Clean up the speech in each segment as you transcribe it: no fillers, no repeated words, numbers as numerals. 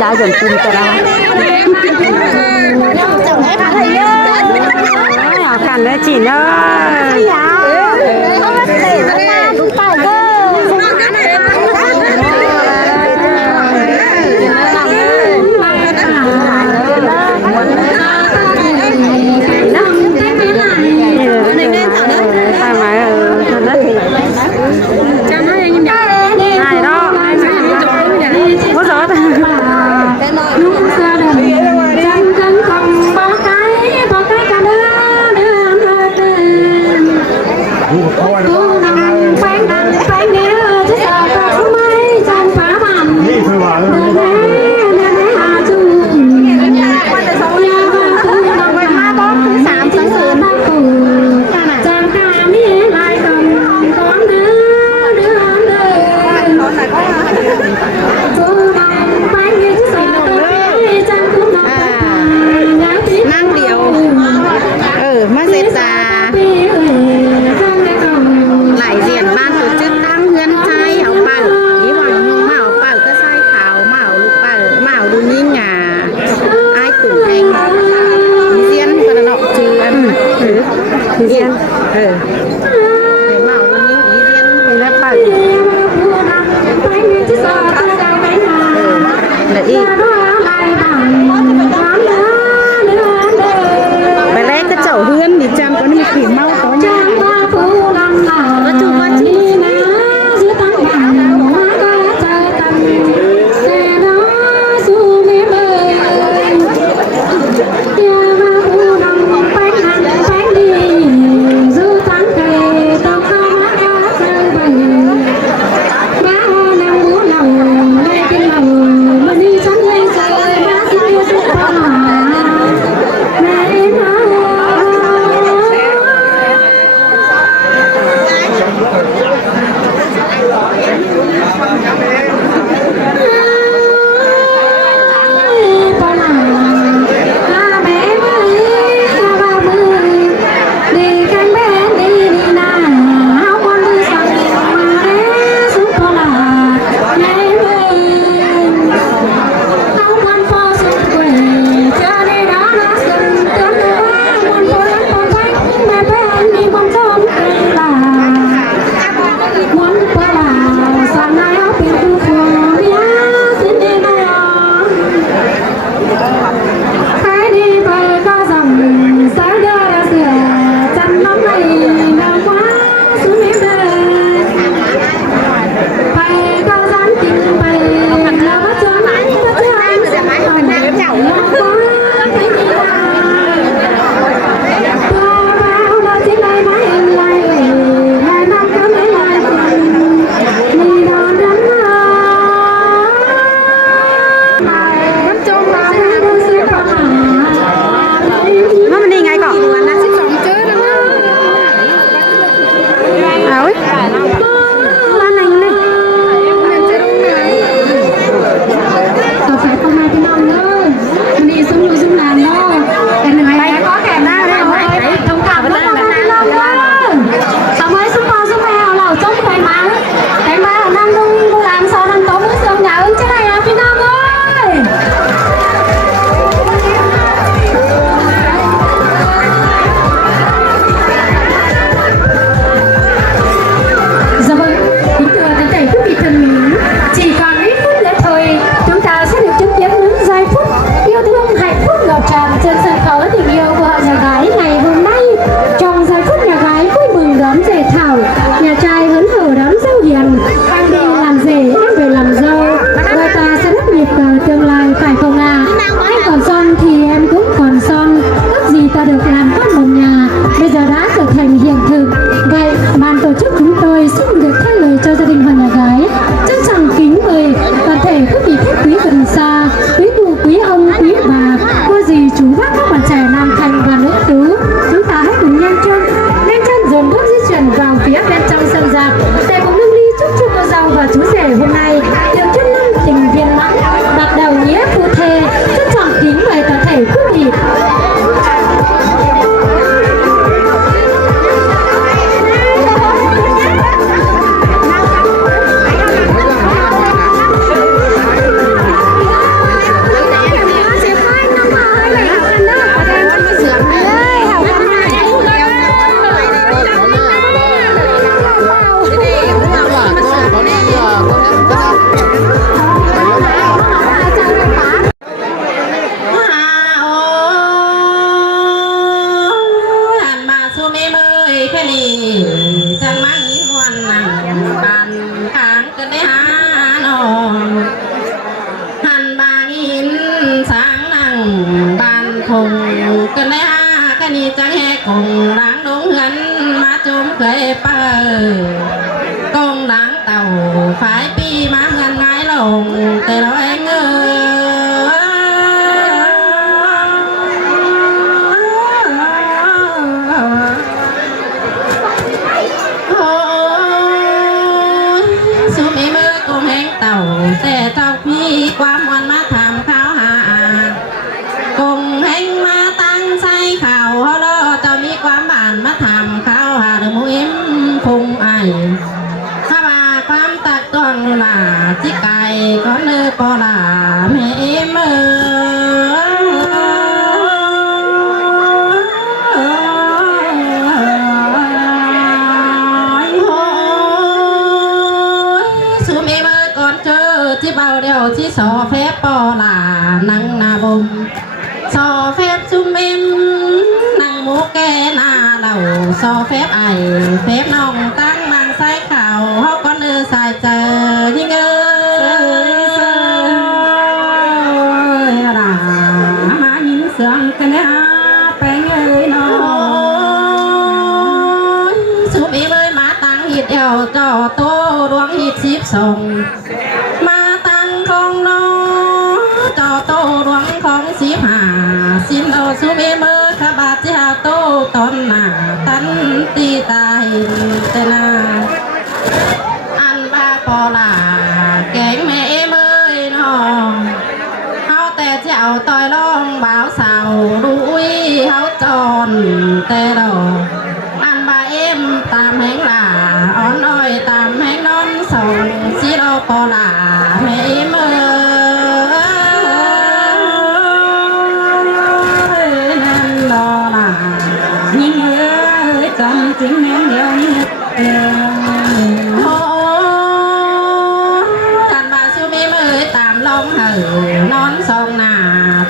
đã dần tin cho đó cản đấy chị ơi ยแค่นี้จังมาหินวันนั่งบ้านข้างก็ได้หานอนหันบางหินสางนั่งบ้านคงก็ได้หาแค่นี้จังแหกคงล้างดงเหือนมาจุ่มเคยเปิดกงล้างเต่าฝ่ายปีมาเงินง่ายลงแต่เราเองแต่เจ้าพี่ความวันมาทำข้าวหากงแห่งมาตั้งใส่ข่าวเขาล้อเจ้ามีความบานมาทำข้าวหาเดือมุ้มพุงไอถ้าว่าความตัดต้องหลาที่ไก่ก็เนื้อปลาแม่เมื่ที่เบาเดียวที่สอเฟบปอลานังนาบมสอเฟบซุมเมมนังหมูแกนาเหล่าสอเฟบไอเฟบน้องตั้งนางใส่ข่าวเขาก็เนื้อใส่เจอยิ่งรามาหินเสืองกันนะไปเงยน้อยสุบีเบยมาตั้งหิดเดียวจ่อโตดวงหิดชิบส่งมาตั้งของน้องจอโตดวงของสีหาสินโอสุเมเมอขบาดเจ้าโตตอนหน้าตันตีตาหินเตนาอันบาปอลาแกงแม่เมยน้องเขาแต่เจ้าต่อยร้องบ่าวสาวดุยเขาจอนแต่ดอกอันบาเอ็มตามแหงหลาอ่อนอ้อยตามแหงนอนส่งสิโลปอลาแม่เมื่อนั่นรอลายิ่งจำจริงแม่เดียวนี้โอ้กันบาชูมีมือตามลมเหอนอนส่องหน้า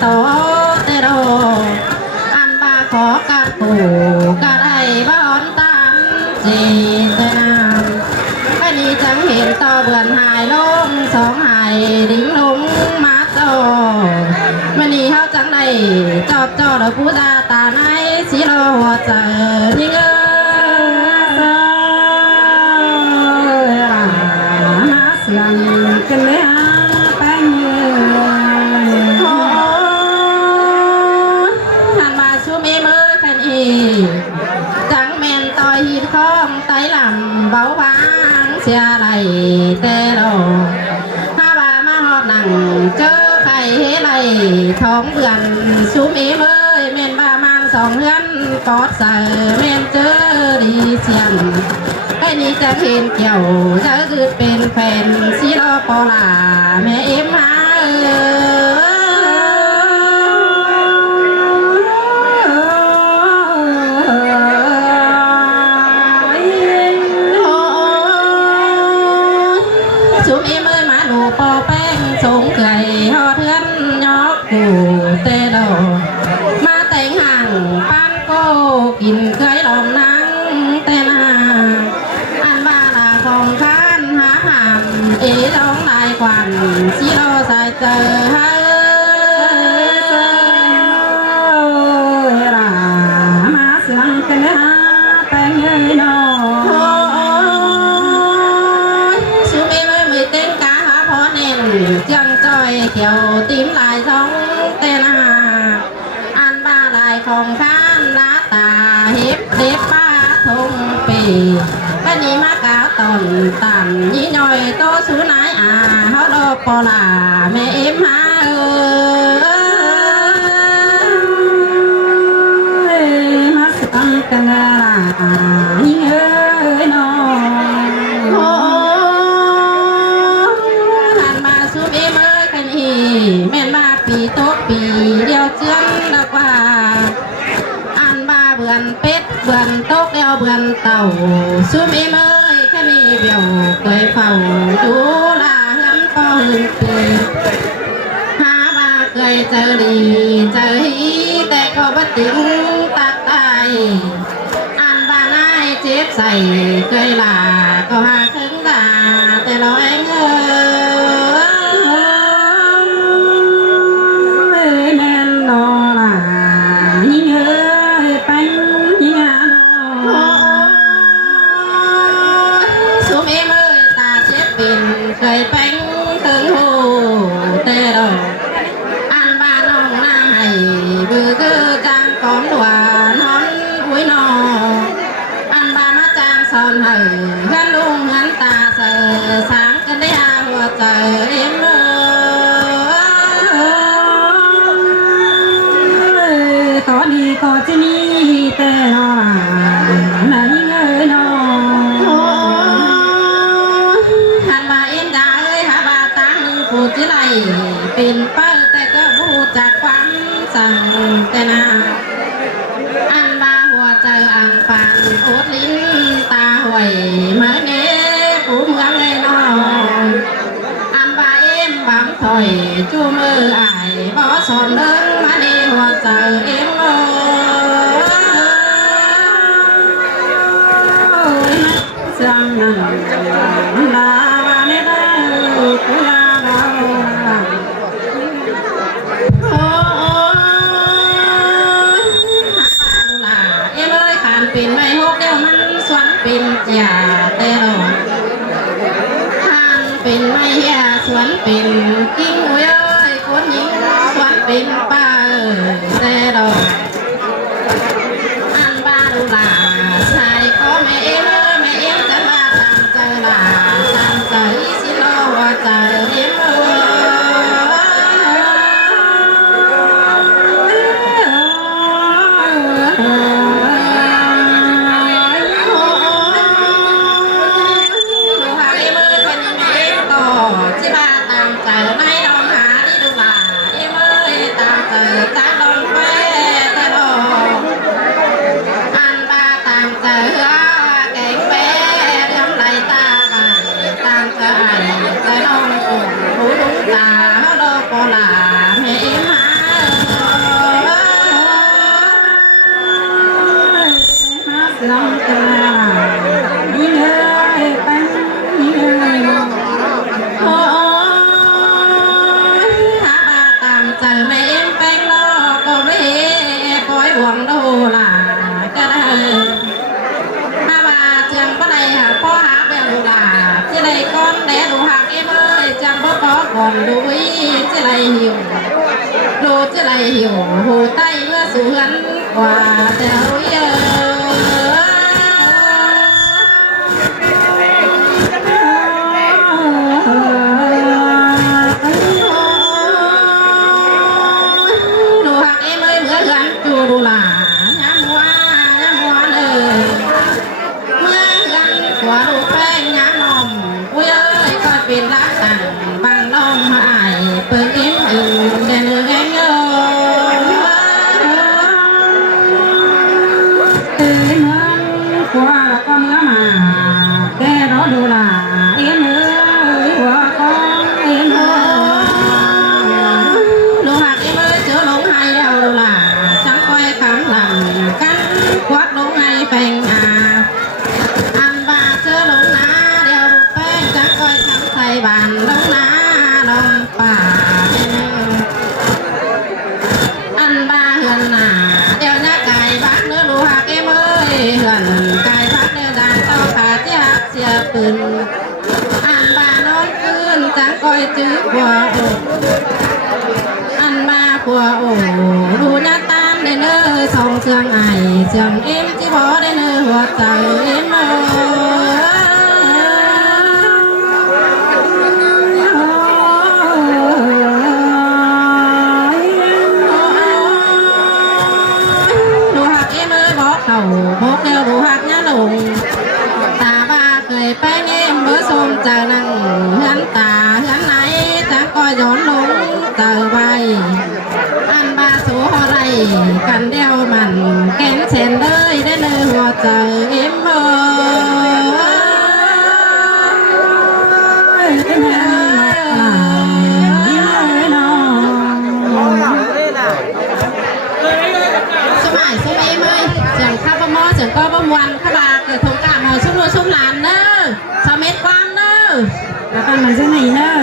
โตเตโรอันบาขอกัดปูกัดไอ้บ้อนตามจีเตนามไม่ดีจังเห็นต่อเบือนหายลงสองหายดิ้งลงมาโตไม่ดีเขาจังได้จอบจอดผู้ตาตาในสีโลหัวใจยิ่งมาเสียงกันเลยแป้งโอ้หันมาชูมีมือกันอีจังแมนต่อยหินข้องไตลำเบาบางเสียไหลแต่โลถ้าว่ามาหอบหนังเจอไข่เฮไหลท้องเบือนชูมีมือเมนบามังสองเฮือนกอดใส่เมนเจอดีเสียนไอ้นี่จะเห็นเกี่ยวจะคือเป็นแฟนสีโลปอลาแม่เอ็มหาชุมเอ็มมาดูปอแป้งสงไก่หอเทือนยอกกูเตโลมาแต่งห่างป้านโกกินเคยลองนั่งแต่นาอันบ้าลาของข้านหาหามร้องลายควันสีโลใส่เจอรามาเสียงกันนะแป้งเงยน้อยจังจอยเขียวติ้มลายสองเตนาอันบ้าลายของข้านลาตาเห็บเด็บป้าทงปีป้านีมากาตอนตันยี่หน่อยโตสูนายเขาโลปอลาแม่เอ็มหามาสังกันละยิ่งน้แม่นมาปีโต๊ะปีเดียวเจือนละกว่าอันมาเบือนเป็ดเบือนโต๊ะเดียวเบือนเต่าซูมเมยแค่นี้เดียวเคยเฝ้าดูลาเฮือนก็หึงปีหามาเคยเจอดีเจอฮีแต่ก็บ่ถึงตัดตายอันบ้านาย ใส่เคยลาก็หาถึงลาแต่เราเองแม่นนอล่ะยิ่งไปยิ่งนอสุมีมือตาเจ็บเป็นเคยเป็นถึงหูแต่เราอันบ้านน้องนายบือคือจังก่อนหวานอนอุ้ยนออันบ้านมาจางสอนให้เพื่อนลุงหันตาเสือสางกันได้หัวใจเอ็มตอนนี้ก็จะมีแต่นอนั่นเงยนอหันมาเอ็มได้หาบาตังผู้ที่ไรเป็นเป้าแต่ก็บูจากความสั่งแต่นาอันบาหัวใจอ่างปานโอดลิ้นตาหวยมาเน่ผู้เมืองเลยนออันบาเอ็มบังถอยจูมืออายบ่สอนเดินมาเน่หัวใจเอ็มจังนั้นลาบาเน่ได้กุลาบาโอ้ลาเอ็มเลยขานเป็นไม่หกเดียวมันสวนเป็นจ่าแต่หลอทางเป็นไม่เฮียสวนเป็นกิ้งเอ้ยคนหญิงสวนเป็นป้าแต่หลออันบาดูลาชายก็ไม่เอ็มจะมาตามใจลาตามใจสิโลว่าใจเอ็มก่อนดูวิจะไรหิวดูจะไรหิวหูใต้เมื่อสวนกว่าแต่เราเยอะดูหักเอ็มเลยเหมือนกันจูดูหลาย้ำว่าเลยเมื่อกันกว่าดูแป้งย้ำนมอุ้ยเอ้ยก็เป็นรักต่างหายเปิดอิ่มอิ่มเดินเองเอ้ยมันกว่าก็เมื่อมาแกรอดูล่ะเอ็มเอ้ยว่าก็เอ็มเอ้ยดูหักเอ็มเอ้ยเจอลงให้แล้วดูล่ะจังคอยคำหลังกันควัดลงให้แปงอันบาเจอลงนาเดียวแป้งจังคอยคำไทยบานลงนาป่าอันบ้าเหือนหนาเดี๋ยวนี้ไก่บักเนื้อดูหักเอ็มเอ้ยเหือนไก่บักเดี๋ยวด่านต่อขาเจ้าเสียปืนอันบ้านอนคืนจังคอยจื้อหัวโออันบ้าหัวโอดูหน้าตามได้เนื้อสองเชืองไอเชืองเอ็มที่พอได้เนื้อหัวใจเอ็มเอ้เขาบอกเดียวดูหักน้าหลงตาบ้าเคยไปเงี้ยเมื่อสมเจอนั่งเหือนตาเหือนไหนจังก็ย้อนลงเจอไปอันบ้าสูอะไรกันเดียวมันแกนเชนเลยได้เนื้อหัวเจอเอ็มเอ้สมัยเอ็มเอ้ยเสียงข้าบมอเสียงก็บมวันข้าบาเกิดทงกามา กันมันจะไหนเนอะ